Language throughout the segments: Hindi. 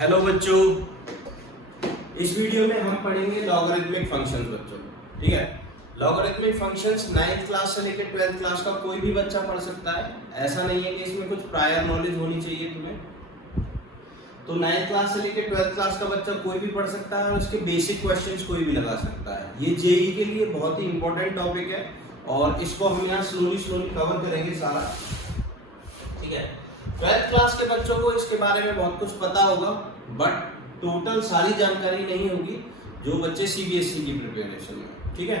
हेलो बच्चों, इस वीडियो में हम पढ़ेंगे लॉगरिथमिक फंक्शंस बच्चों। ठीक है, लॉगरिथमिक फंक्शंस 9th क्लास से लेकर 12th क्लास का कोई भी बच्चा पढ़ सकता है। ऐसा नहीं है कि इसमें कुछ प्रायर नॉलेज होनी चाहिए तुम्हें। तो 9th क्लास से लेकर 12th क्लास का बच्चा कोई भी पढ़ सकता है और उसके बेसिक क्वेश्चंस कोई भी लगा सकता है। ये जेईई के लिए बहुत ही इंपॉर्टेंट टॉपिक है और इसको हम यहाँ स्लोली कवर करेंगे सारा। ठीक है, 12th क्लास के बच्चों को इसके बारे में बहुत कुछ पता होगा, बट टोटल सारी जानकारी नहीं होगी जो बच्चे सीबीएसई की प्रिपरेशन में। ठीक है,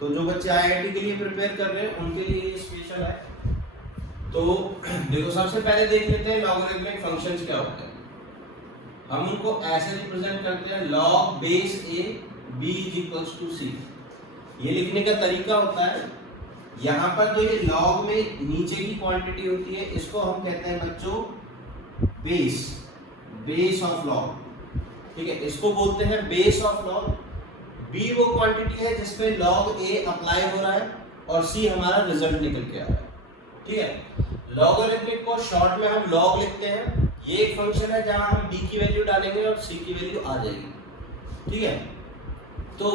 तो जो बच्चे आईआईटी के लिए प्रिपेयर कर रहे हैं उनके लिए ये स्पेशल है। तो देखो, सबसे पहले देख लेते हैं लॉगरिथमिक फंक्शंस क्या होते हैं। हम उनको ऐसे रिप्रेजेंट करते हैं, log base a b = c। ये लिखने का तरीका होता है, यहाँ पर जो ये log में नीचे की क्वांटिटी होती है इसको हम कहते हैं बच्चों बेस ऑफ log। ठीक है, इसको बोलते हैं बेस ऑफ log। b वो क्वांटिटी है जिसपे log a अप्लाई हो रहा है और c हमारा रिजल्ट निकल के आ रहा है। ठीक है, लॉगरिथमिक को शॉर्ट में हम log लिखते हैं। ये एक फंक्शन है जहां हम b की वैल्यू डालेंगे और c की वैल्यू आ जाएगी। ठीक है, तो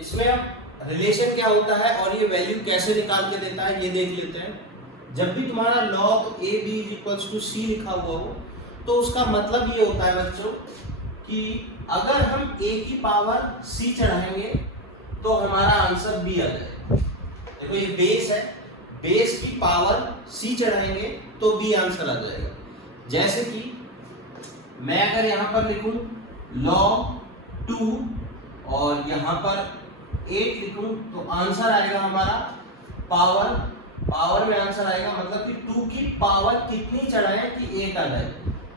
इसमें अब रिलेशन क्या होता है और ये वैल्यू कैसे निकाल के देता है ये देख लेते हैं। जब भी तुम्हारा log a b = c लिखा हुआ हो तो उसका मतलब ये होता है बच्चों कि अगर हम a की पावर c चढ़ाएंगे तो हमारा आंसर b आ जाएगा। देखो, ये बेस है, बेस की पावर c चढ़ाएंगे तो b आंसर आ जाएगा। जैसे कि मैं अगर यहां पर लिखूं log 2 और यहां पर 8 लिखूं तो आंसर आएगा हमारा पावर में आंसर आएगा, मतलब कि 2 की पावर कितनी चढ़ाएं कि 8 आ जाए।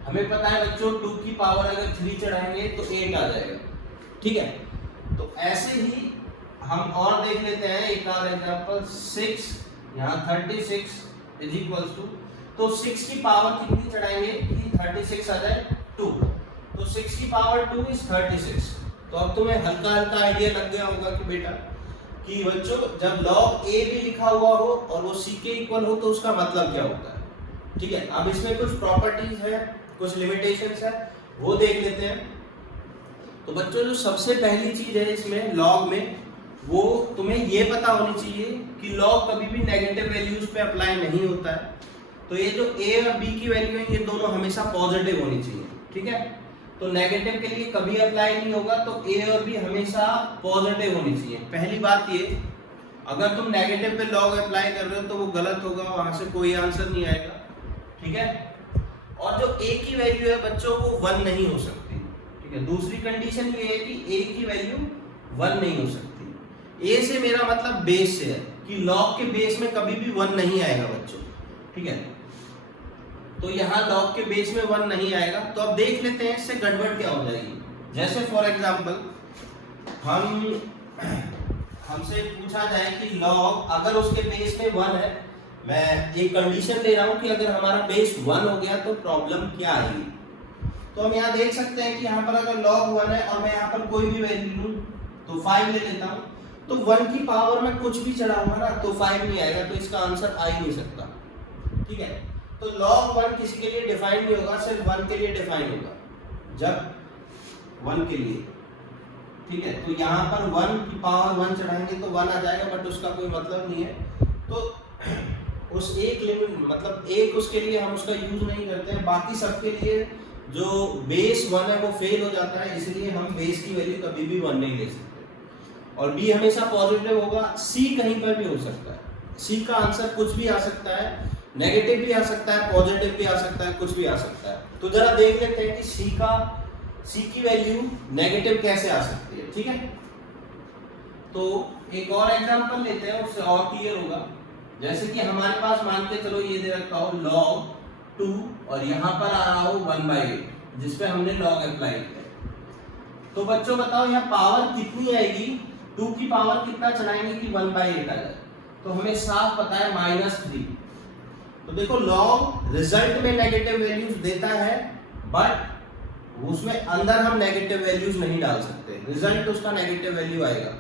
हमें पता है बच्चों 2 की पावर अगर 3 चढ़ाएंगे तो 8 आ जाएगा। ठीक है, तो ऐसे ही हम और देख लेते हैं एक और एग्जांपल। 6 यहाँ 36 = तो 6 की पावर कितनी चढ़ाएंगे कि 36 आ जाए 2। तो 6 की पावर 2 = 36। तो अब तुम्हें हल्का आइडिया लग गया होगा कि बेटा कि बच्चों जब log a भी लिखा हुआ हो और वो c के इक्वल हो तो उसका मतलब क्या होता है। ठीक है, अब इसमें कुछ प्रॉपर्टीज है, कुछ लिमिटेशंस है, वो देख लेते हैं। तो बच्चों जो सबसे पहली चीज है इसमें log में, वो तुम्हें ये पता होनी चाहिए कि log कभी भी नेगेटिव वैल्यूज पे अप्लाई नहीं होता है। तो ये जो a और b की वैल्यू है ये दोनों हमेशा पॉजिटिव होनी चाहिए। ठीक है, तो नेगेटिव के लिए कभी अप्लाई नहीं होगा, तो a और b हमेशा पॉजिटिव होनी चाहिए। पहली बात ये, अगर तुम नेगेटिव पे log अप्लाई कर रहे हो तो वो गलत होगा, वहां से कोई आंसर नहीं आएगा। ठीक है, और जो a की वैल्यू है बच्चों वो 1 नहीं हो सकती। ठीक है, दूसरी कंडीशन ये है कि a की वैल्यू 1 नहीं हो सकती। a से मेरा मतलब बेस से है कि log के बेस में कभी भी 1 नहीं आएगा बच्चों। ठीक है, तो यहाँ log के बेस में 1 नहीं आएगा। तो अब देख लेते हैं इससे गड़बड़ क्या हो जाएगी। जैसे फॉर एग्जांपल हमसे पूछा जाए कि log अगर उसके बेस में 1 है, मैं एक कंडीशन दे रहा हूं कि अगर हमारा बेस 1 हो गया तो प्रॉब्लम क्या आएगी। तो हम यहाँ देख सकते हैं कि यहाँ पर अगर log 1 है और मैं यहाँ पर कोई भी वैल्यू लूं तो 5 ले लेता हूँ, तो 1 की पावर में कुछ भी चढ़ाऊंगा ना तो 5 नहीं आएगा, तो इसका आंसर आ ही नहीं सकता। ठीक है, तो log 1 किसी के लिए डिफाइन नहीं होगा, सिर्फ 1 के लिए डिफाइन होगा, जब 1 के लिए। ठीक है, तो यहाँ पर 1 की पावर 1 चढ़ाएंगे तो 1 आ जाएगा, बट उसका कोई मतलब नहीं है। तो उस एक लिमिट मतलब एक उसके लिए हम उसका यूज नहीं करते हैं। बाकी सबके लिए जो बेस 1 है वो फेल हो जाता है, इसलिए हम बेस की वैल्यू कभी भी 1 नहीं ले सकते। और b हमेशा पॉजिटिव होगा, c कहीं पर भी हो सकता है, c का आंसर कुछ भी आ सकता है, नेगेटिव भी आ सकता है, पॉजिटिव भी आ सकता है, कुछ भी आ सकता है। तो जरा देख लेते हैं कि c की वैल्यू नेगेटिव कैसे आ सकती है। ठीक है, तो एक और एग्जांपल लेते हैं, उससे और क्लियर होगा। जैसे कि हमारे पास मान के चलो ये दे रखा हो log 2 और यहाँ पर आ रहा हो 1/8 जिसपे हमने log अप्लाई किया। तो बच्चों बताओ यहाँ पावर कितनी आएगी, 2 की पावर कितना चढ़ाएंगे कि 1/8 आ जाए। तो हमें साफ पता है -3। तो देखो log रिजल्ट में नेगेटिव वैल्यूज देता है, बट उसमें अंदर हम नेगेटिव वैल्यूज नहीं डाल सकते, रिजल्ट उसका नेगेटिव वैल्यू आएगा।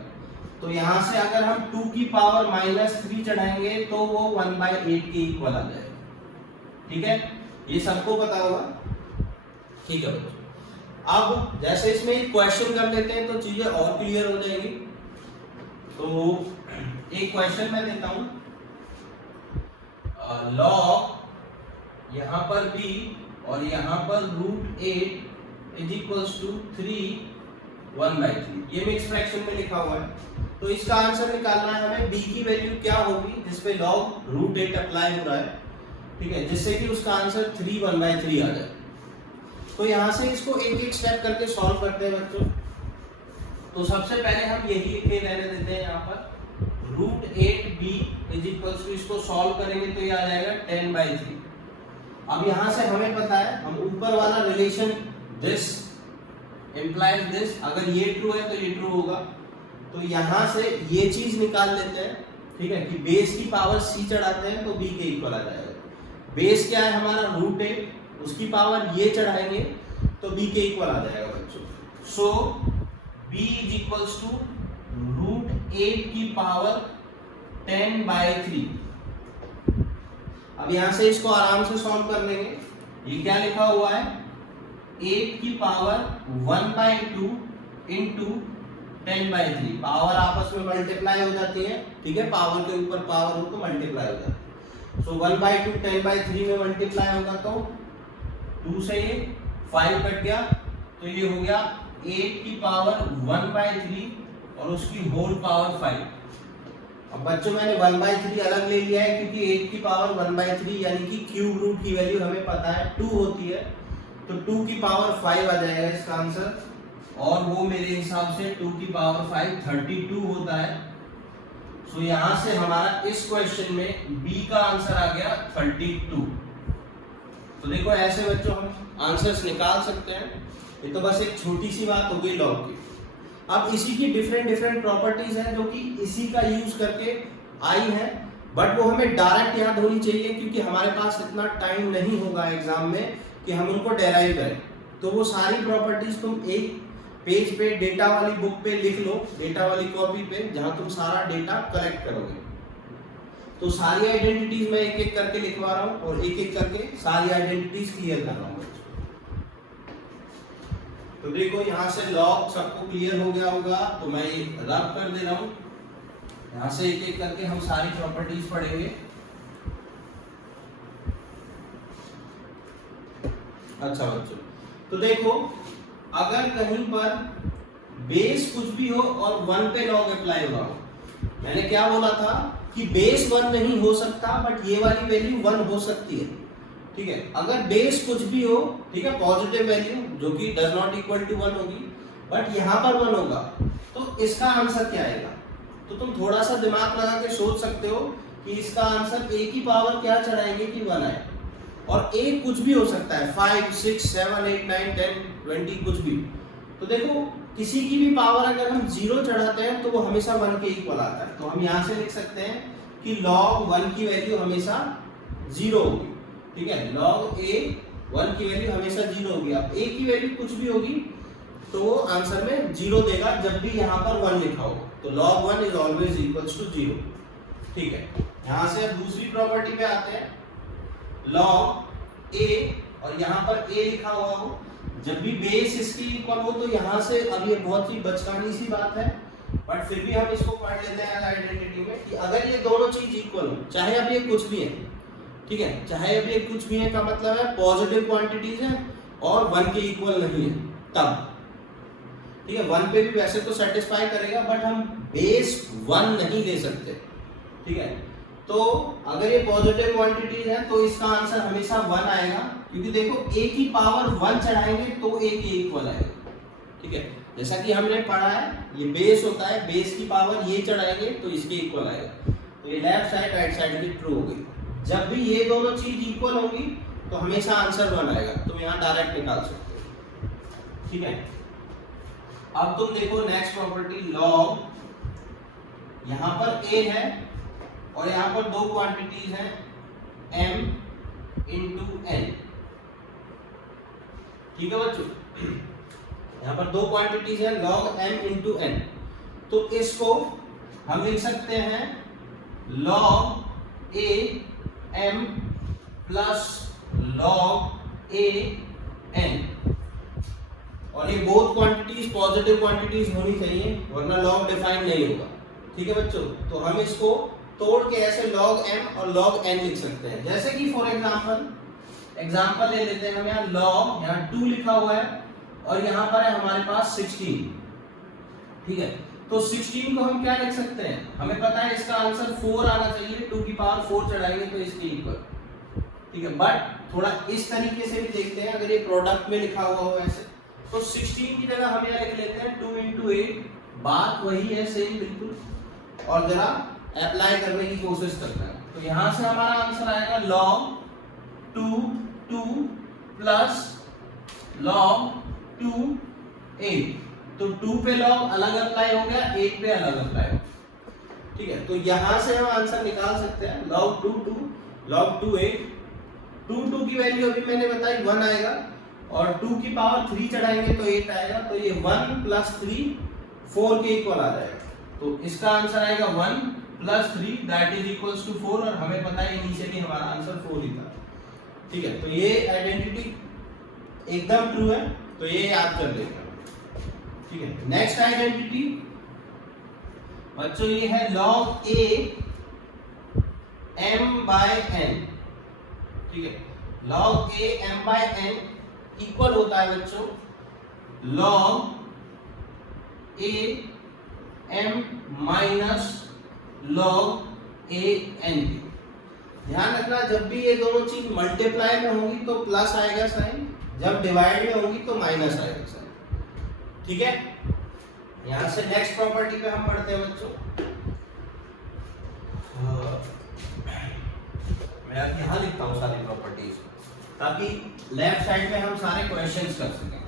तो यहां से अगर हम 2 की पावर -3 चढ़ाएंगे तो वो 1/8 के इक्वल आ जाएगा। ठीक है, ये सबको पता होगा। ठीक है बच्चों, अब जैसे इसमें एक क्वेश्चन कर लेते हैं तो चीजें और क्लियर हो जाएगी। तो एक क्वेश्चन मैं देता हूं, लॉग यहाँ पर b और यहाँ पर √8 इज इक्वल्स टू 3 1/3, ये मिक्स फ्रैक्शन में लिखा हुआ है। तो इसका आंसर निकालना है हमें, b की वैल्यू क्या होगी जिसपे log √8 अप्लाई हो रहा है, ठीक है, जिससे कि उसका आंसर 3 1/3 आ जाए। तो यहाँ से इसको एक एक स्टेप करके सॉल्व करते हैं बच्चों। तो सबसे पहले हम यही लिखे रहने देते हैं, यहाँ पर √8b इज इक्वल्स टू, इसको सॉल्व करेंगे तो ये आ जाएगा 10/3। अब यहाँ से हमें पता है, हम ऊपर वाला रिलेशन दिस इंप्लाइज दिस, अगर ये ट्रू है तो ये ट्रू होगा। तो यहाँ से ये चीज निकाल लेते हैं, ठीक है, कि बेस की पावर c चढ़ाते हैं तो b के इक्वल आ जाएगा। बेस क्या है हमारा √8, उसकी पावर ये चढ़ाएंगे तो b के इक्वल आ जाएगा बच्चों। सो b इज इक्वल्स टू √8 की पावर 10/3। अब यहां से इसको आराम से सॉल्व कर लेंगे। ये क्या लिखा हुआ है, 8 की पावर 1/2 इंटू 10/3। पावर आपस में मल्टीप्लाई हो जाती है, ठीक है, पावर के ऊपर पावर हो तो मल्टीप्लाई हो जाती है। सो 1/2 10/3 में मल्टीप्लाई होगा तो 2 से ये 5 कट गया, तो ये हो गया 8 की पावर 1/3 और उसकी होल पावर 5। अब बच्चों मैंने 1/3 अलग ले लिया है क्योंकि 8 की पावर 1/3 यानी कि क्यूब रूट की वैल्यू हमें पता है 2 होती है, तो 2 की पावर 5 आ जाएगा इसका आंसर, और वो मेरे हिसाब से 2 की पावर 5 32 होता है। सो यहां से हमारा इस क्वेश्चन में बी का आंसर आ गया 32। तो देखो ऐसे बच्चों हम आंसर्स निकाल सकते हैं। ये तो बस एक छोटी सी बात हो गई लॉग की। अब इसी की डिफरेंट प्रॉपर्टीज हैं जो कि इसी का यूज करके आई है, बट वो हमें डायरेक्ट याद होनी चाहिए क्योंकि हमारे पास इतना टाइम नहीं होगा एग्जाम में कि हम उनको डेराइव करें। तो वो सारी प्रॉपर्टीज तुम एक पेज पे डेटा वाली बुक पे लिख लो, डेटा वाली कॉपी पे, जहां तुम सारा डेटा कलेक्ट करोगे। तो सारी आइडेंटिटीज मैं एक एक करके लिखवा रहा हूँ और एक एक करके सारी आइडेंटिटीज क्लियर कर रहा हूँ। तो देखो यहाँ से लॉग सबको क्लियर हो गया होगा, तो मैं ये रब कर दे रहा हूँ। यहाँ से एक एक करके हम सारी प्रॉपर्टीज पढ़ेंगे। अच्छा बच्चों, तो देखो अगर कहीं पर बेस कुछ भी हो और 1 पे लॉग अप्लाई हुआ हो, मैंने क्या बोला था कि बेस 1 नहीं हो सकता बट ये वाली वैल्यू 1 हो सकती है, ठीक है। अगर बेस कुछ भी हो, ठीक है, पॉजिटिव वैल्यू जो कि डज नॉट इक्वल टू 1 होगी, बट यहाँ पर 1 होगा, तो इसका आंसर क्या आएगा। तो तुम थोड़ा सा दिमाग लगा के सोच सकते हो कि इसका आंसर a की पावर क्या चढ़ाएंगे कि 1 आए, और a कुछ भी हो सकता है, 5 6 7 8 9 10 20 कुछ भी। तो देखो किसी की भी पावर अगर हम 0 चढ़ाते हैं तो वो हमेशा 1 के इक्वल आता है। तो हम यहाँ से लिख सकते हैं कि log 1 की वैल्यू हमेशा 0 होगी, ठीक है। log a 1 की वैल्यू हमेशा 0 होगी। अब a की वैल्यू कुछ भी होगी तो वो आंसर में 0 देगा जब भी यहाँ पर 1 लिखा हो। तो log 1 is always equals to 0, ठीक है। यहाँ से अब दूसरी प्रॉपर्टी पे आते हैं, log a और यहाँ पर a लिखा हुआ हो, जब भी बेस इसकी इक्वल हो तो यहाँ से, अब ये बहुत ही बचकानी सी बात है बट फिर भी हम इसको पढ़ लेते हैं आइडेंटिटी में, कि अगर ये दोनों चीज इक्वल हो, चाहे अब ये कुछ भी है, ठीक है, चाहे अब ये कुछ भी है का मतलब है पॉजिटिव क्वांटिटीज है और 1 के इक्वल नहीं है, तब ठीक है। 1 पे भी वैसे तो सेटिस्फाई करेगा बट हम बेस 1 नहीं ले सकते, ठीक है। तो अगर ये पॉजिटिव क्वांटिटीज है तो इसका आंसर हमेशा 1 आएगा, क्योंकि देखो a की पावर 1 चढ़ाएंगे तो a के इक्वल आएगा, ठीक है। जैसा कि हमने पढ़ा है ये बेस होता है, बेस की पावर ये चढ़ाएंगे तो इसके इक्वल आएगा। तो ये लेफ्ट साइड राइट साइड की ट्रू हो गई। जब भी ये दोनों चीज इक्वल होंगी तो हमेशा आंसर 1 आएगा, तुम यहाँ डायरेक्ट निकाल सकते हो, ठीक है। अब तुम देखो नेक्स्ट प्रॉपर्टी, लॉग यहाँ पर a है और यहाँ पर दो क्वांटिटीज हैं m इंटू n, ठीक है बच्चों। यहाँ पर दो क्वांटिटीज है log m इंटू n, तो इसको हम लिख सकते हैं log a m plus log a n, और ये बोथ क्वांटिटीज पॉजिटिव क्वांटिटीज होनी चाहिए, वरना लॉग डिफाइन नहीं होगा। ठीक है बच्चों, तो हम इसको तोड़ के ऐसे log m और log n लिख सकते हैं। जैसे कि फॉर एग्जांपल ले लेते हैं हम, यहाँ log, यहाँ 2 लिखा हुआ है और यहाँ पर है हमारे पास 16। ठीक है, तो 16 को हम क्या लिख सकते हैं, हमें पता है इसका आंसर 4 आना चाहिए, 2 की पावर 4 चढ़ाएंगे तो इसके इक्वल। ठीक है, बट थोड़ा इस तरीके से भी देखते हैं, अगर ये प्रोडक्ट में लिखा हुआ हो ऐसे, तो 16 की जगह हम यहाँ लिख लेते हैं 2 into 8, बात वही है सेम बिल्कुल, और जरा अप्लाई करने की कोशिश करते हैं। तो यहां से हमारा आंसर आएगा log 2 प्लस log 2 8। तो 2 पे log अलग अप्लाई हो गया, 8 पे अलग अप्लाई हो गया। ठीक है, तो यहां से हम आंसर निकाल सकते हैं log 2 log 2 8। 2 की वैल्यू अभी मैंने बताई 1 आएगा, और 2 की पावर 3 चढ़ाएंगे तो 8 आएगा, तो ये 1 प्लस 3 4 के इक्वल आ जाएगा। तो इसका आंसर आएगा 1 plus 3 that is equals to 4, और हमें पता है इनिशियली हमारा आंसर 4 ही था। ठीक है, तो ये आइडेंटिटी एकदम ट्रू है, तो ये याद कर लेंगे। ठीक है, नेक्स्ट आइडेंटिटी बच्चों ये है log a m by n। ठीक है, log a m by n equal होता है बच्चों log a m minus log a n। ध्यान रखना, जब भी ये दोनों चीज मल्टीप्लाई में होंगी तो प्लस आएगा साइन, जब डिवाइड में होंगी तो माइनस आएगा साइन। ठीक है, यहां से नेक्स्ट प्रॉपर्टी पे हम पढ़ते हैं बच्चों। मैं यहां लिखता हूं सारी प्रॉपर्टीज, ताकि लेफ्ट साइड में हम सारे क्वेश्चंस कर सकें।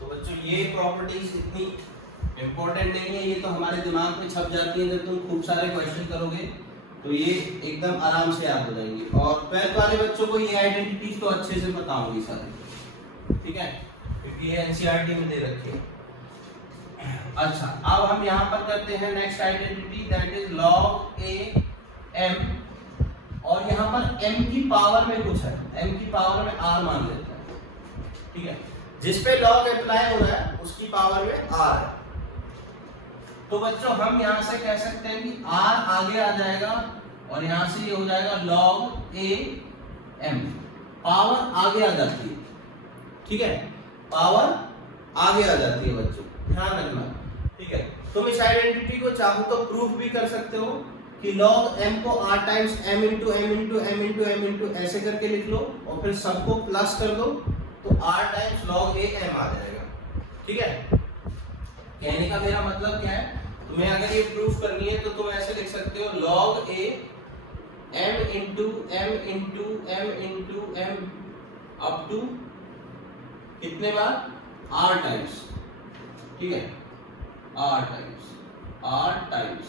तो बच्चों ये प्रॉपर्टीज इतनी इंपॉर्टेंट नहीं है, ये तो हमारे दिमाग में छप जाती है, जब तुम खूब सारे क्वेश्चन करोगे तो ये एकदम आराम से याद हो जाएंगी। और 12th वाले बच्चों को ये आइडेंटिटीज तो अच्छे से पता होंगी सारी। ठीक है, क्योंकि ये एनसीईआरटी में दे रखी है। अच्छा, अब हम यहाँ पर करते हैं next identity, that is log a m, और यहाँ पर m की पावर में कुछ है, m की पावर में r मान लेते हैं। ठीक है, जिस पे log अप्लाई हो रहा है उसकी पावर में r है। तो बच्चों हम यहाँ से कह सकते हैं कि r आगे आ जाएगा, और यहाँ से ये हो जाएगा log a m, पावर आगे आ जाती है। ठीक है, पावर आगे आ जाती है बच्चों, ध्यान रखना। ठीक है, तुम इस आइडेंटिटी को चाहो तो प्रूफ भी कर सकते हो कि log m को r times m into m into m into m into ऐसे करके लिख लो, और फिर सबको प्लस कर दो तो r times log a m आ जाएगा। ठीक है, कहने का मेरा मतलब क्या है, तुम्हें अगर ये प्रूफ करनी है तो तुम ऐसे लिख सकते हो log a m into m into m into m up to कितने बार, r टाइम्स। ठीक है, r टाइम्स।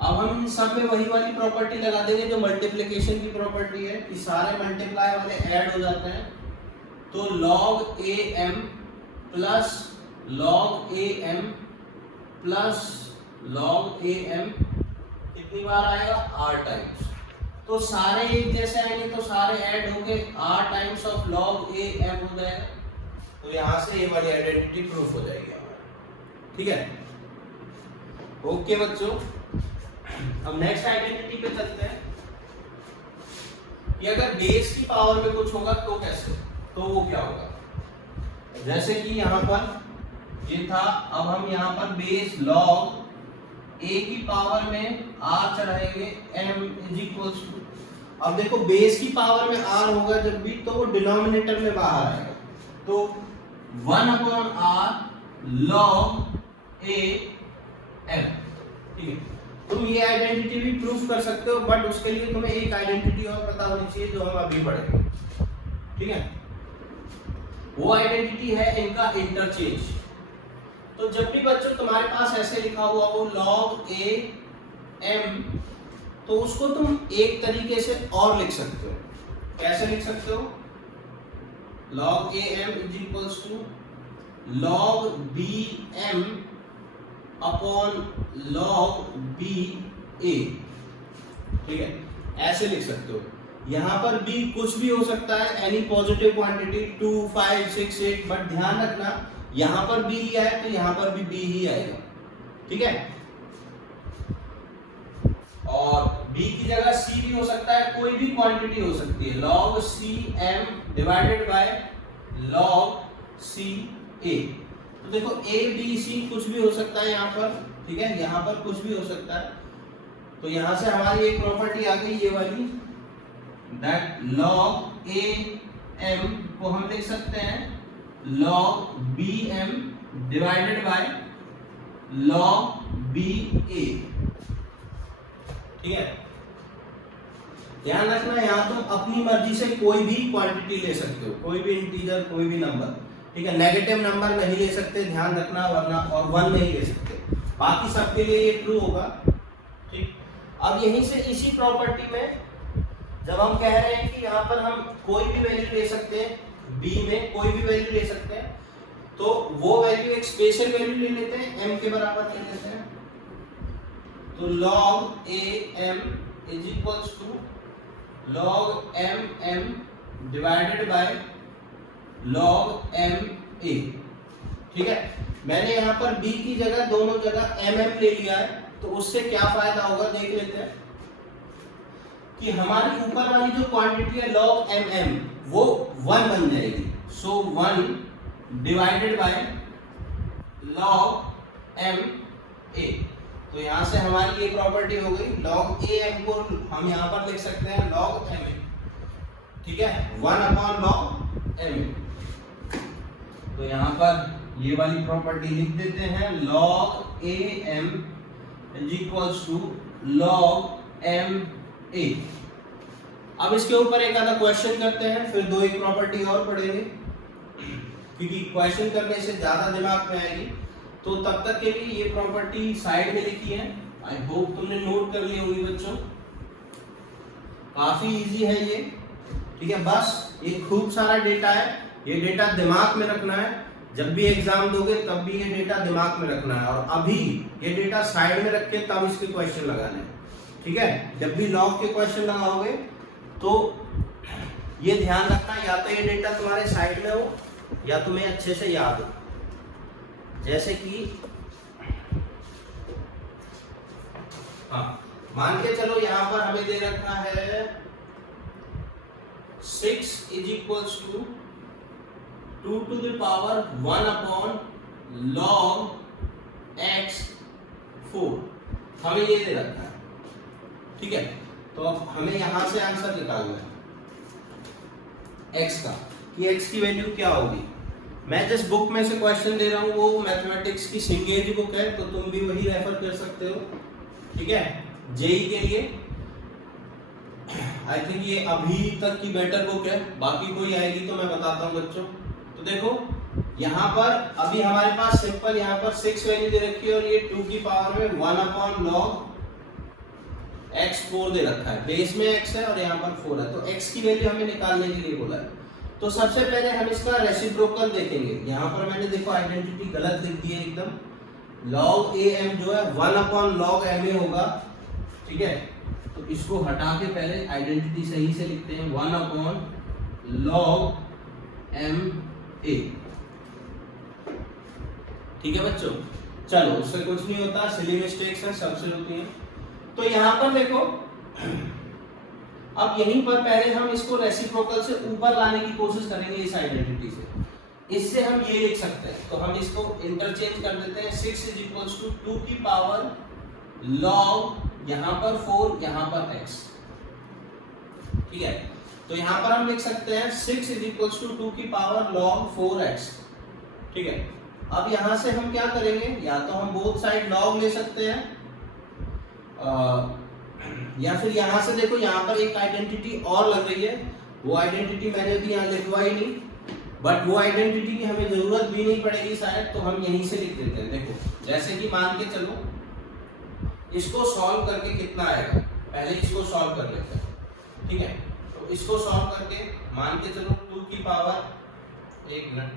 अब हम इन सब में वही वाली प्रॉपर्टी लगा देंगे जो मल्टीप्लिकेशन की प्रॉपर्टी है, कि सारे मल्टीप्लाई वाले ऐड हो जाते हैं। तो log a m plus log a m plus log a m कितनी बार आएगा, r टाइम्स। तो सारे एक जैसे आएंगे तो सारे ऐड होके r times of log a m हो जाएगा। तो यहां से ये वाली आइडेंटिटी प्रूफ हो जाएगी हमारा। ठीक है, ओके बच्चों, अब नेक्स्ट आइडेंटिटी पे चलते हैं कि अगर बेस की पावर में कुछ होगा तो कैसे, तो वो क्या होगा। जैसे कि यहाँ पर ये था, अब हम यहाँ पर बेस log a की पावर में r चढ़ाएंगे, m इज इक्वल्स टू, अब देखो बेस की पावर में r होगा जब भी, तो वो डिनोमिनेटर में बाहर आएगा, तो 1/r log a m। ठीक है, तुम ये आइडेंटिटी भी प्रूफ कर सकते हो, बट उसके लिए तुम्हें एक आइडेंटिटी और पता होनी चाहिए जो हम अभी पढ़ेंगे। ठीक है, वो आइडेंटिटी है इनका इंटरचेंज। तो जब भी बच्चों तुम्हारे पास ऐसे लिखा हुआ हो log a m, तो उसको तुम एक तरीके से और लिख सकते हो। कैसे लिख सकते हो, log a m is equals to log b m upon log b a। ठीक है, ऐसे लिख सकते हो, यहाँ पर b कुछ भी हो सकता है, एनी पॉजिटिव क्वांटिटी 2, 5, 6, 8, बट ध्यान रखना यहाँ पर b लिया है तो यहाँ पर भी b ही आएगा, ठीक है। और b की जगह c भी हो सकता है, कोई भी क्वांटिटी हो सकती है, log cm divided by log ca। तो देखो a b c कुछ भी हो सकता है यहाँ पर, ठीक है, यहाँ पर कुछ भी हो सकता है। तो यहाँ से हमारी एक प्रॉपर्टी आ गई ये वाली, दैट log a m को हम लिख सकते हैं log b m divided by log b a, ठीक है। ध्यान रखना यहाँ तुम अपनी मर्जी से कोई भी क्वांटिटी ले सकते हो, कोई भी इंटीजर, कोई भी नंबर, ठीक है। नेगेटिव नंबर नहीं ले सकते, ध्यान रखना, वरना और 1 नहीं ले सकते, बाकी सबके लिए ये ट्रू होगा, ठीक। अब यहीं से इसी प्रॉपर्टी में जब हम कह रहे हैं कि यहाँ पर हम कोई भी वैल्यू ले सकते हैं, b में कोई भी वैल्यू ले सकते हैं, तो वो वैल्यू एक स्पेशल वैल्यू ले लेते हैं, m के बराबर ले लेते हैं। तो log a m is equals to log m m divided by log m a, ठीक है। मैंने यहाँ पर b की जगह दोनों जगह m m ले लिया है, तो उससे क्या फायदा होगा देख लेते हैं कि हमारी ऊपर वाली जो क्वांटिटी है log m m वो 1 बन जाएगी, सो 1 divided by log m a। तो यहाँ से हमारी ये प्रॉपर्टी हो गई, log a m को हम यहाँ पर लिख सकते हैं log m a, ठीक है, 1/log m a। तो यहाँ पर ये वाली प्रॉपर्टी लिख देते हैं, log a m is equals to log m a। अब इसके ऊपर एक आधा क्वेश्चन करते हैं, फिर दो एक प्रॉपर्टी और पढ़ेंगे, क्योंकि क्वेश्चन करने से ज्यादा दिमाग में आएगी। तो तब तक के लिए ये प्रॉपर्टी साइड में लिखी है, आई होप तुमने नोट कर ली होगी बच्चों, काफी इजी है ये, ठीक है। बस ये खूब सारा डेटा है, ये डेटा दिमाग में रखना है, जब भी एग्जाम दोगे तब भी ये डेटा दिमाग में रखना है, और अभी ये डेटा साइड में रख के तब इसके क्वेश्चन लगाने, ठीक है। जब भी लॉग के क्वेश्चन लगाओगे तो ये ध्यान रखना, या तो ये डेटा तुम्हारे साइड में हो या तुम्हें अच्छे से याद हो। जैसे कि हाँ, मान के चलो यहाँ पर हमें दे रखा है 6 is equals to 2 to the power 1/log x 4, हमें ये दे रखा है, ठीक है। तो अब हमें यहां से आंसर निकालना है x का, कि x की वैल्यू क्या होगी। मैं जिस बुक में से क्वेश्चन दे रहा हूँ वो मैथमेटिक्स की सिंगेज बुक है, तो तुम भी वही रेफर कर सकते हो, ठीक है। जेई के लिए आई थिंक ये अभी तक की बेटर बुक है, बाकी कोई आएगी तो मैं बताता हूँ बच्चों। तो देखो यहाँ पर अभी हमारे पास सिंपल यहाँ पर 6 वैल्यू दे रखी है, और ये 2 की पावर में 1/log x 4 दे रखा है, बेस में x है और यहाँ पर 4 है, तो x की वैल्यू हमें निकालने के लिए बोला है। तो सबसे पहले हम इसका रेसिप्रोकल देखेंगे। यहाँ पर मैंने देखो आइडेंटिटी गलत लिख दी है एकदम, log am जो है 1/log ma होगा, ठीक है। तो इसको हटा के पहले आइडेंटिटी सही से लिखते हैं, 1/log ma, ठीक है बच्चों। चलो उससे कुछ नहीं होता, सिली मिस्टेक्स हैं, सबसे होती हैं। तो यहाँ पर देखो, अब यहीं पर पहले हम इसको रेसिप्रोकल से ऊपर लाने की कोशिश करेंगे इस आइडेंटिटी से। इससे हम ये लिख सकते हैं, तो हम इसको इंटरचेंज कर देते हैं, 6 इज इक्वल्स टू 2 की पावर log यहाँ पर 4, यहाँ पर x, ठीक है। तो यहाँ पर हम लिख सकते हैं 6 इज इक्वल्स टू 2 की पावर log 4x, ठीक है। अब यहाँ से हम क्या करेंगे, या तो हम बोथ साइड log ले सकते हैं, या फिर यहाँ से देखो यहाँ पर एक आइडेंटिटी और लग रही है, वो आइडेंटिटी मैंने भी यहाँ लिखवाई नहीं, बट वो आइडेंटिटी की हमें जरूरत भी नहीं पड़ेगी शायद, तो हम यहीं से लिख देते हैं। देखो जैसे कि मान के चलो इसको सॉल्व करके कितना आएगा, पहले इसको सॉल्व कर लेते हैं, ठीक है। तो इसको सॉल्व करके मान के चलो 2 की पावर, एक मिनट,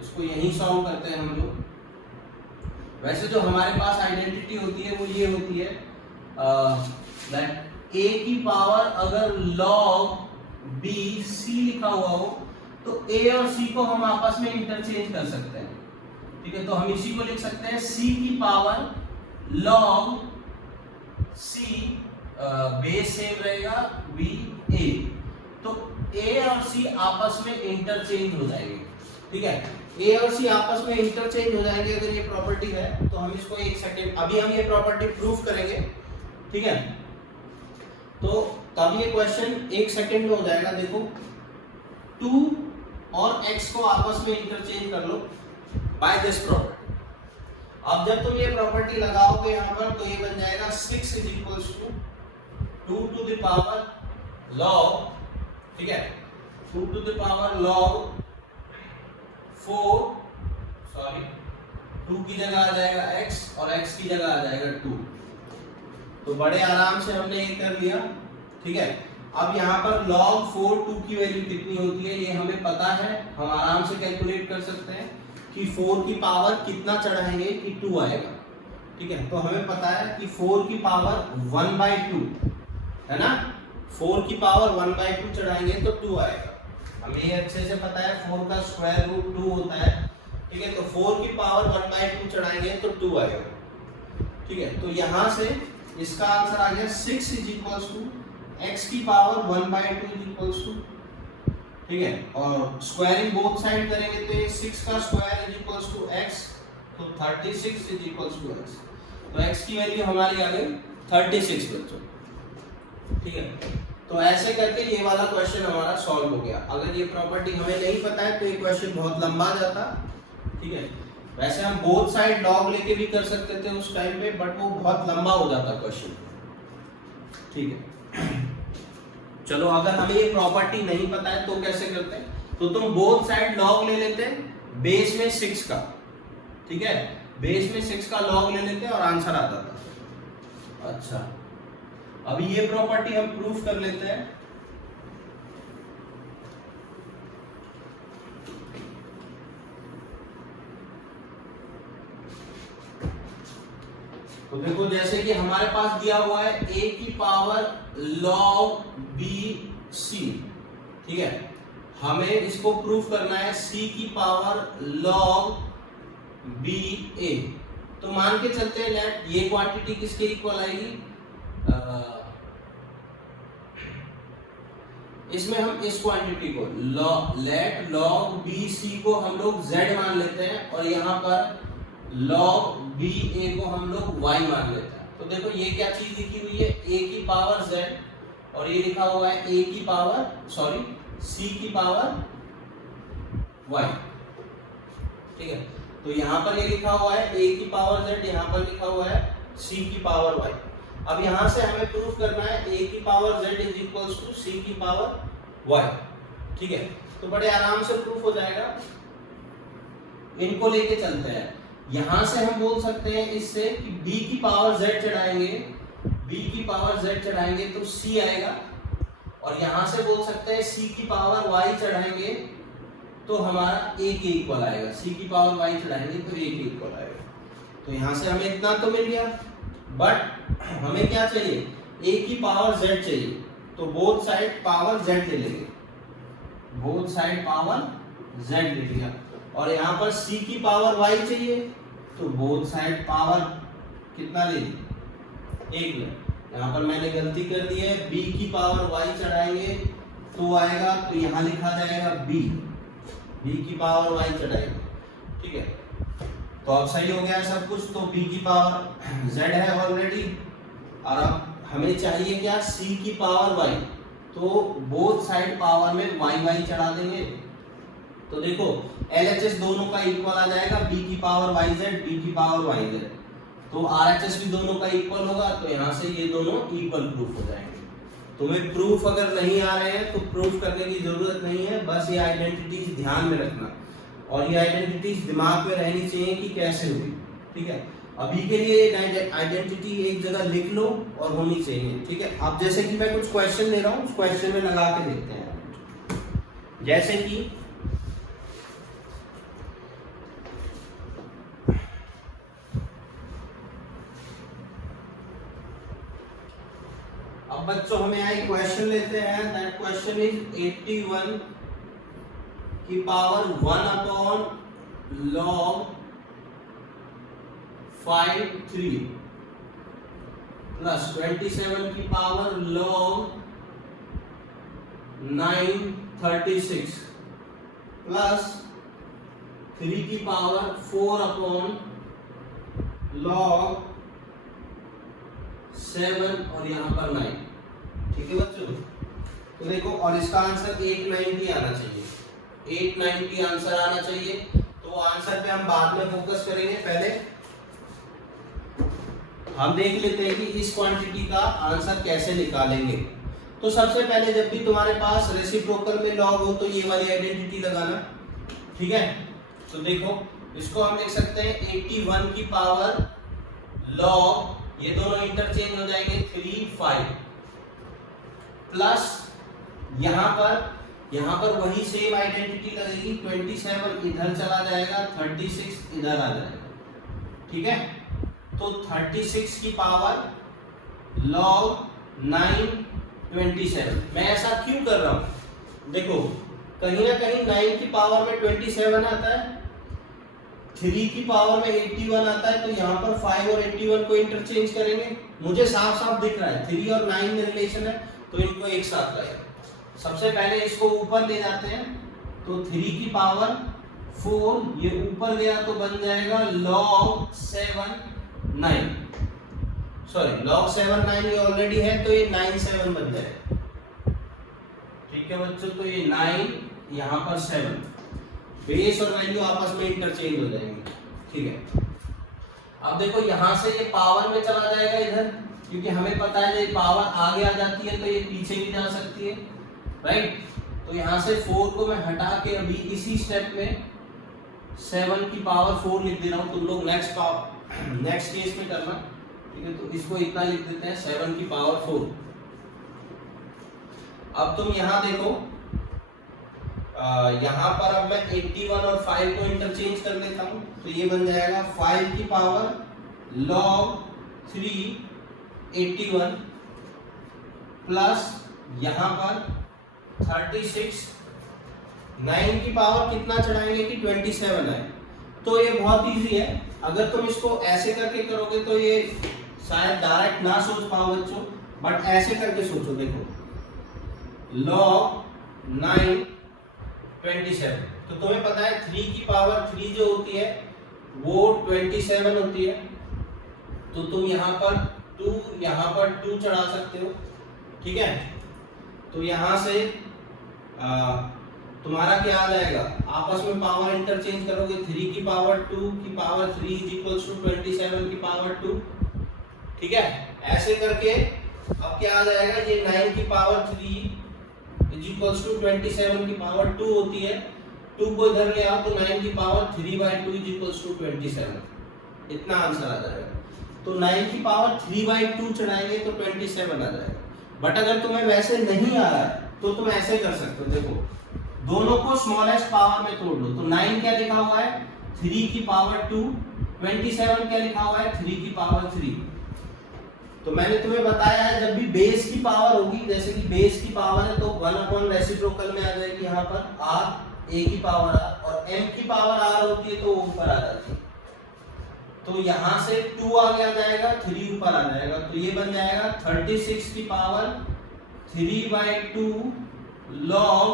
इसको यहीं सॉल्व करते हैं हम लोग। वैसे जो हमारे पास आइडेंटिटी होती है वो ये होती है दैट a की पावर अगर log बी सी लिखा हुआ हो तो ए और सी को हम आपस में इंटरचेंज कर सकते हैं। ठीक है, तो हम इसी को लिख सकते हैं सी की power log c, base same रहेगा बी ए, तो ए और सी आपस में इंटरचेंज हो जाएंगे। ठीक है, ए और सी आपस में इंटरचेंज हो जाएंगे अगर ये प्रॉपर्टी है। तो हम इसको एक सेकेंड, अभी हम ये प्रॉपर्टी प्रूफ करेंगे। ठीक है, तो तब ये क्वेश्चन एक सेकेंड में हो जाएगा। देखो 2 और x को आपस में इंटरचेंज कर लो बाय दिस प्रॉपर्टी। अब जब तुम ये प्रॉपर्टी लगाओगे यहाँ पर तो ये बन जाएगा 6 is equals to 2 to the power log, ठीक है, 2 to the power log 4, sorry 2 की जगह आ जाएगा x और x की जगह आ जाएगा 2। तो बड़े आराम से हमने ये कर लिया। ठीक है, अब यहाँ पर log 4 2 की वैल्यू कितनी होती है ये हमें पता है, हम आराम से कैलकुलेट कर सकते हैं कि 4 की पावर कितना चढ़ाएंगे कि 2 आएगा। ठीक है, तो हमें पता है कि 4 की पावर 1/2 है ना, 4 की पावर 1/2 चढ़ाएंगे तो 2 आएगा। हमें ये अच्छे से पता है 4 का स्क्वायर रूट 2 होता है। ठीक है, तो 4 की पावर 1/2 चढ़ाएंगे तो 2 आएगा। ठीक है, तो यहाँ से इसका आंसर आ गया 6 इज इक्वल्स टू x की पावर 1/2 इज इक्वल्स टू, ठीक है, और स्क्वायरिंग बोथ साइड करेंगे तो ये 6 का square is equals to x, तो 36 इज इक्वल्स टू x। तो x की वैल्यू हमारी आ गई 36 बच्चों। ठीक है, तो ऐसे करके ये वाला क्वेश्चन हमारा सॉल्व हो गया। अगर ये प्रॉपर्टी हमें नहीं पता है तो ये क्वेश्चन बहुत लंबा जाता। ठीक है, वैसे हम बोथ साइड लॉग लेके भी कर सकते थे उस टाइम पे, बट वो बहुत लंबा हो जाता क्वेश्चन। ठीक है, चलो अगर हमें ये प्रॉपर्टी नहीं पता है तो कैसे करते हैं, तो तुम बोथ साइड लॉग ले लेते हैं बेस में 6 का। ठीक है, बेस में 6 का लॉग ले लेते हैं और आंसर आ जाता है। अच्छा, अभी ये प्रॉपर्टी हम प्रूफ कर लेते हैं। तो देखो जैसे कि हमारे पास दिया हुआ है a की पावर log b c। ठीक है, हमें इसको प्रूफ करना है c की पावर log b a। तो मान के चलते हैं लेट ये क्वांटिटी किसके इक्वल आएगी, इसमें हम इस क्वांटिटी को लेट log b c को हम लोग z मान लेते हैं और यहाँ पर log b a को हम लोग y मान लेते हैं। तो देखो ये क्या चीज लिखी हुई है, a की पावर z और ये लिखा हुआ है a की पावर सॉरी c की पावर y। ठीक है, तो यहाँ पर ये लिखा हुआ है a की पावर z, यहाँ पर लिखा हुआ है c की पावर y। अब यहाँ से हमें प्रूफ करना है a की power z is equals to c की पावर y। ठीक है, तो बड़े आराम से प्रूफ हो जाएगा। इनको लेके चलते हैं, यहां से हम बोल सकते हैं इससे कि b की पावर z चढ़ाएंगे, b की पावर z चढ़ाएंगे तो c आएगा, और यहां से बोल सकते हैं c की पावर y चढ़ाएंगे तो हमारा a के इक्वल आएगा, c की पावर y चढ़ाएंगे तो a के इक्वल आएगा। तो यहां से हमें इतना तो मिल गया, बट हमें क्या चाहिए, a की पावर z चाहिए, तो बोथ साइड पावर z ले लेंगे, बोथ साइड पावर z ले लिया, और यहाँ पर c की पावर y चाहिए तो बोथ साइड पावर कितना ले ली, 1 ले। यहाँ पर मैंने गलती कर दी है, b की पावर y चढ़ाएंगे तो आएगा, तो यहाँ लिखा जाएगा b की पावर y चढ़ाएंगे। ठीक है, तो अब सही हो गया सब कुछ, तो b की पावर z है ऑलरेडी, और अब हमें चाहिए क्या, c की पावर y, तो बोथ साइड पावर में y चढ़ा देंगे। तो देखो LHS दोनों का इक्वल आ जाएगा, b की पावर yz, b की पावर yz, तो RHS भी दोनों का इक्वल होगा, तो यहाँ से ये दोनों इक्वल प्रूफ हो जाएंगे। तुम्हें प्रूफ अगर नहीं आ रहे हैं तो प्रूफ करने की जरूरत नहीं है, बस ये आइडेंटिटीज ध्यान में रखना, और ये आइडेंटिटीज दिमाग में रहनी चाहिए कि कैसे हुई। ठीक है, अभी के लिए आइडेंटिटी एक जगह लिख लो और होनी चाहिए। ठीक है, अब जैसे कि मैं कुछ क्वेश्चन ले रहा हूँ, उस क्वेश्चन में लगा के देखते हैं। जैसे कि अब बच्चों हम यहाँ एक क्वेश्चन लेते हैं, दैट क्वेश्चन इज 81 की पावर 1 अपॉन log 5 3 प्लस 27 की पावर log 9 36 प्लस 3 की पावर 4 अपॉन log 7 और यहाँ पर 9। ठीक है बच्चों, तो देखो और इसका आंसर 890 आना चाहिए, 890 आंसर आना चाहिए। तो आंसर पे हम बाद में फोकस करेंगे, पहले हम देख लेते हैं कि इस क्वांटिटी का आंसर कैसे निकालेंगे। तो सबसे पहले जब भी तुम्हारे पास रेसिप्रोकल में लॉग हो तो ये वाली आइडेंटिटी लगाना। ठीक है, तो देखो इसको हम लिख सकते हैं 81 की पावर लॉग, ये दोनों इंटरचेंज हो जाएंगे 3 5 प्लस यहाँ पर वही सेम आइडेंटिटी लगेगी, 27 इधर चला जाएगा, 36 इधर आ जाएगा। ठीक है, तो 36 की पावर log 9 27। मैं ऐसा क्यों कर रहा हूं, देखो कहीं ना कहीं 9 की पावर में 27 आता है, 3 की पावर में 81 आता है, तो यहाँ पर 5 और 81 को इंटरचेंज करेंगे। मुझे साफ साफ दिख रहा है 3 और 9 में रिलेशन है, तो इनको एक साथ करें। सबसे पहले इसको ऊपर ले जाते हैं, तो 3 की पावर 4 ये ऊपर गया तो बन जाएगा log 7 9, सॉरी log 7 9 ये ऑलरेडी है तो ये 9 7 बन जाएगा। ठीक है बच्चों, तो ये 9 यहाँ पर 7, बेस और वैल्यू आपस में इंटरचेंज हो जाएंगे। ठीक है, अब देखो यहाँ से ये पावर में चला जाएगा इधर, क्योंकि हमें पता है ये पावर आगे आ जाती है तो ये पीछे भी जा सकती है, राइट। तो यहाँ से 4 को मैं हटा के अभी इसी स्टेप में 7 की पावर 4 लिख दे रहा हूँ। तुम लोग नेक्स्ट केस में करना। ठीक है, तो इसको इतना लिख देते हैं 7 की पावर 4। अब तुम यहाँ देखो, यहाँ पर अब मैं 81 और 5 को इंटरचेंज कर लेता हूँ, तो ये बन जाएगा 5 की पावर log 3 81 प्लस यहाँ पर 36, 9 की पावर कितना चढ़ाएंगे कि 27 है। तो ये बहुत इजी है, अगर तुम इसको ऐसे करके करोगे तो ये शायद डायरेक्ट ना सोच पाओ बच्चों, बट ऐसे करके सोचो। देखो log 9 27, तो तुम्हें पता है 3 की पावर 3 जो होती है वो 27 होती है, तो तुम यहाँ पर 2 चढ़ा सकते हो। ठीक है, तो यहाँ से तुम्हारा क्या आ जाएगा, आपस में पावर इंटरचेंज करोगे, 3 की पावर 2 की पावर 3 इज इक्वल्स टू 27 की पावर 2। ठीक है, ऐसे करके अब क्या आ जाएगा, ये 9 की पावर 3 इज इक्वल्स टू 27 की पावर 2 होती है, 2 को इधर ले आओ तो 9 की पावर 3/2 इज इक्वल्स टू 27, इतना आंसर आ जाएगा। तो 9 की पावर 3/2 चढ़ाएंगे तो 27 आ जाएगा। बट अगर तुम्हें वैसे नहीं आ रहा है तो तुम ऐसे कर सकते हो, देखो दोनों को स्मॉलेस्ट पावर में तोड़ लो। तो 9 क्या लिखा हुआ है 3 की पावर 2, 27 क्या लिखा हुआ है 3 की पावर 3। तो मैंने तुम्हें बताया है जब भी बेस की पावर होगी, जैसे कि बेस की पावर है तो 1 अपॉन रेसिप्रोकल में आ जाएगी यहाँ पर r, a की पावर r, और m की पावर r होती है तो ऊपर आ जाती है। तो यहाँ से 2 आगे आ जाएगा, 3 ऊपर आ जाएगा, तो ये बन जाएगा 36 की पावर 3/2 log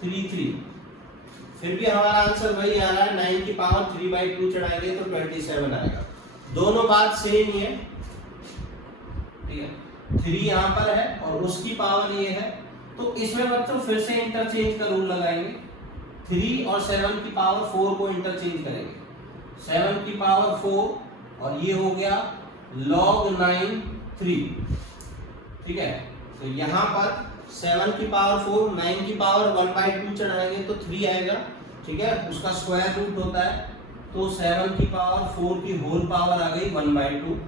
3 फिर भी हमारा आंसर वही आ रहा है, 9 की पावर 3/2 चढ़ाएंगे तो 27 आएगा। दोनों बात सेम ही है। ठीक है, 3 यहाँ पर है और उसकी पावर ये है, तो इसमें बच्चों फिर से इंटरचेंज का रूल लगाएंगे। 3 और 7 की पावर 4 को इंटरचेंज करेंगे, 7 की पावर 4 और ये हो गया log 9 3। ठीक है, तो यहाँ पर 7 की पावर 4, 9 की पावर 1/2 चढ़ाएंगे तो 3 आएगा। ठीक है, उसका स्क्वायर रूट होता है, तो 7 की पावर 4 की होल पावर आ गई 1/2,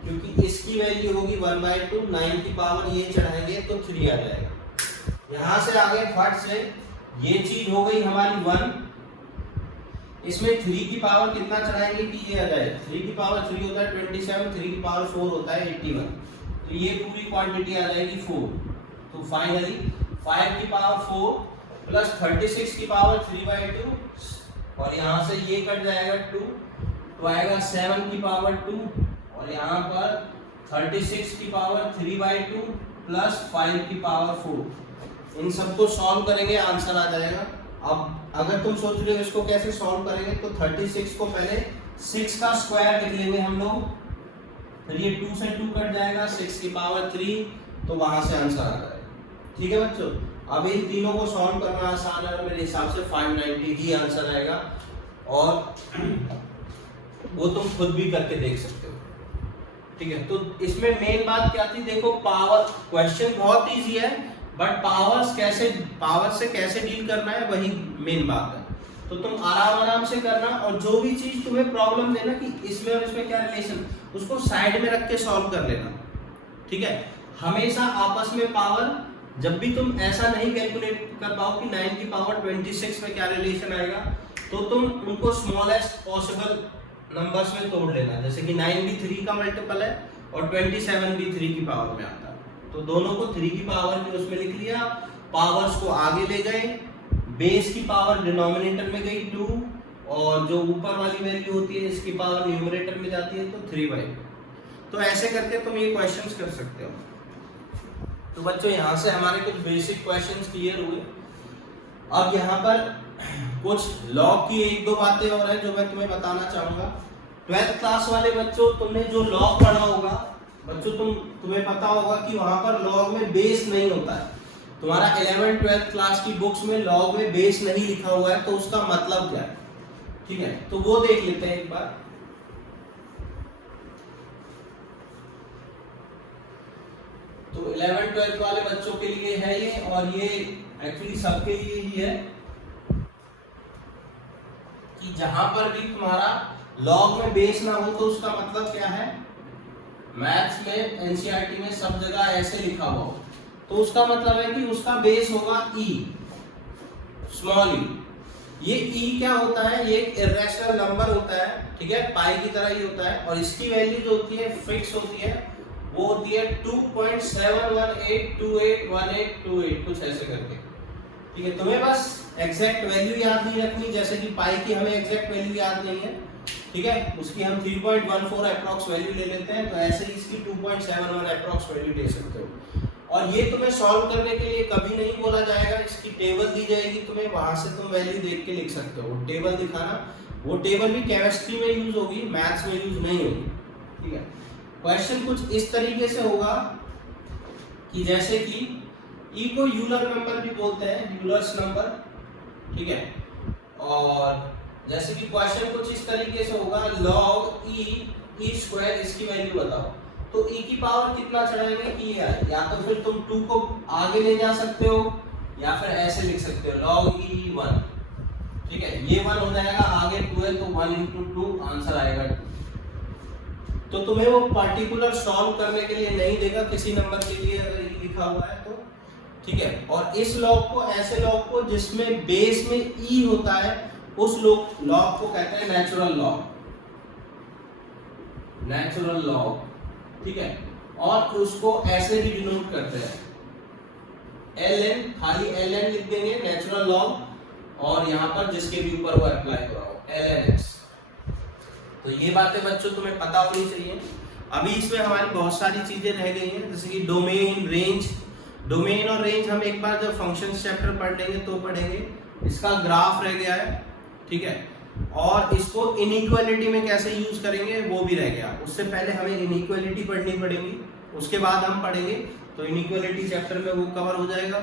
क्योंकि इसकी वैल्यू होगी 1/2, 9 की पावर ये चढ़ाएंगे तो 3 आ जाएगा। यहाँ से आगे फट से ये चीज हो गई हमारी 1, इसमें 3 की पावर कितना चढ़ाएंगे कि ये आ जाए, 3 की पावर 3 होता है 27, 3 की पावर 4 होता है 81, तो ये पूरी क्वांटिटी आ जाएगी 4। तो फाइनली 5 की पावर 4 प्लस 36 की पावर 3/2 और यहाँ से ये कट जाएगा 2 तो आएगा 7 की पावर 2 और यहाँ पर 36 की पावर 3/2 प्लस 5 की पावर 4। इन सबको सॉल्व करेंगे आंसर आ जाएगा। अब अगर तुम सोच रहे हो इसको कैसे सॉल्व करेंगे तो 36 को पहले 6 का स्क्वायर लिख लेंगे हम लोग, फिर ये 2 से 2 कट जाएगा 6 की पावर 3 तो वहां से आंसर आ जाएगा। ठीक है बच्चों, अब इन तीनों को सॉल्व करना आसान है, मेरे हिसाब से 590 ही आंसर आएगा और वो तुम खुद भी करके देख सकते हो। ठीक है, तो इसमें मेन बात क्या थी, देखो पावर क्वेश्चन बहुत इजी है बट पावर से कैसे डील करना है वही मेन बात है। तो तुम आराम से करना और जो भी चीज तुम्हें प्रॉब्लम देना कि इसमें और इसमें क्या रिलेशन, उसको साइड में रख के सॉल्व कर लेना। ठीक है, हमेशा आपस में पावर जब भी तुम ऐसा नहीं कैलकुलेट कर पाओ कि 9 की पावर 26 में क्या रिलेशन आएगा तो तुम उनको स्मॉलेस्ट पॉसिबल नंबर्स में तोड़ लेना। जैसे कि 9 भी 3 का मल्टीपल है और 27 भी 3 की पावर में आता है, तो दोनों को 3 की पावर के उसमें लिख लिया, पावर्स को आगे ले गए, बेस की पावर डिनोमिनेटर में गई 2 और जो ऊपर वाली वैल्यू होती है इसकी पावर न्यूमरेटर में जाती है तो 3/2। तो ऐसे करके तुम ये क्वेश्चंस कर सकते हो। तो बच्चों यहाँ से हमारे कुछ बेसिक क्वेश्चंस क्लियर हुए। अब यहाँ पर कुछ लॉग की 1-2 बातें और हैं जो मैं तुम्हें बताना चाहूंगा। 12th क्लास वाले बच्चों, तुमने जो लॉग पढ़ा होगा बच्चों, तुम्हें पता होगा कि वहां पर लॉग में बेस नहीं होता है। तुम्हारा 11th 12th क्लास की बुक्स में लॉग में बेस नहीं लिखा हुआ है, तो उसका मतलब क्या है? ठीक है, तो वो देख लेते हैं एक बार। तो 11th 12th वाले बच्चों के लिए है ये, और ये एक्चुअली सबके लिए ही है कि जहां पर भी तुम्हारा लॉग में बेस ना हो तो उसका मतलब क्या है। मैथ्स में एनसीईआरटी में सब जगह ऐसे लिखा हुआ हो तो उसका मतलब है कि उसका बेस होगा ई, स्मॉल ई। ये ई क्या होता है, ये एक इरेशनल नंबर होता है। ठीक है, पाई की तरह ही होता है और इसकी वैल्यू जो होती है फिक्स होती है, वो होती है 2.718281828 कुछ ऐसे करके। ठीक है, तुम्हें बस एग्जैक्ट वैल्यू याद नहीं रखनी, जैसे कि पाई की हमें एग्जैक्ट वैल्यू याद नहीं है। ठीक है, उसकी हम 3.14 अप्रॉक्स वैल्यू ले लेते हैं, तो ऐसे ही इसकी 2.71 अप्रॉक्स वैल्यू ले सकते हो। और ये तुम्हें सॉल्व करने के लिए कभी नहीं बोला जाएगा, इसकी टेबल दी जाएगी तुम्हें, वहां से तुम वैल्यू देख के लिख सकते हो। वो टेबल दिखाना, वो टेबल भी केमिस्ट्री में यूज होगी, मैथ्स में यूज नहीं होगी। ठीक है, क्वेश्चन कुछ इस तरीके से होगा कि जैसे कि ई को यूलर नंबर भी बोलते हैं, यूलर्स नंबर। ठीक है, और जैसे कि क्वेश्चन कुछ इस तरीके से होगा, log e स्क्वायर इसकी वैल्यू बताओ, तो e की पावर कितना चढ़ाएंगे कि ये आए, या तो फिर तुम 2 को आगे ले जा सकते हो या फिर ऐसे लिख सकते हो log e 1। ठीक है, ये 1 हो जाएगा, आगे 2 है तो 1 × 2 आंसर आएगा 2। तो तुम्हें वो पार्टिकुलर सॉल्व करने के लिए नहीं देगा किसी नंबर के लिए अगर ये लिखा हुआ है तो। ठीक है, और इस लॉग को, ऐसे लॉग को जिसमें बेस में e होता है, उस लॉग को कहते हैं नेचुरल लॉग, नेचुरल लॉग। ठीक है, और उसको ऐसे भी डिनोट करते हैं ln, खाली ln लिख देंगे नेचुरल लॉग, और यहाँ पर जिसके भी ऊपर वो अप्लाई हो रहा हो lnx। तो ये बातें बच्चों तुम्हें पता होनी चाहिए। अभी इसमें हमारी बहुत सारी चीजें रह गई हैं, जैसे कि डोमेन, रेंज। डोमेन और रेंज हम एक बार जब फंक्शंस चैप्टर पढ़ लेंगे तो पढ़ेंगे। इसका ग्राफ रह गया है। ठीक है, और इसको इनइक्वालिटी में कैसे यूज करेंगे वो भी रह गया। उससे पहले हमें इनइक्वालिटी पढ़नी पड़ेगी, उसके बाद हम पढ़ेंगे, तो इनइक्वालिटी चैप्टर में वो कवर हो जाएगा।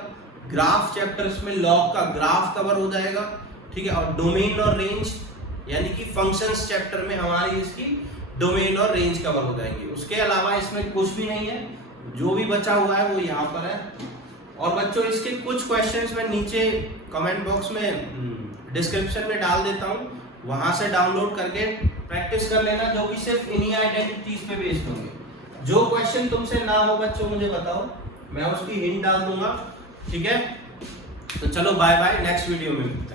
ग्राफ चैप्टर्स में लॉग का ग्राफ कवर हो जाएगा। ठीक है, और डोमेन और रेंज यानी कि फंक्शंस चैप्टर में हमारी इसकी डोमेन और रेंज कवर हो जाएंगे। उसके अलावा इसमें कुछ भी नहीं है, जो भी बचा हुआ है वो यहाँ पर है। और बच्चों इसके कुछ क्वेश्चंस मैं नीचे कमेंट बॉक्स में डिस्क्रिप्शन में डाल देता हूँ, वहां से डाउनलोड करके प्रैक्टिस कर लेना, जो कि सिर्फ इन्हीं आइडेंटिटीज पे बेस्ड होंगे। जो क्वेश्चन तुमसे ना हो बच्चों मुझे बताओ, मैं उसकी हिंट डाल दूंगा। ठीक है, तो चलो बाय बाय, नेक्स्ट वीडियो में मिलते हैं।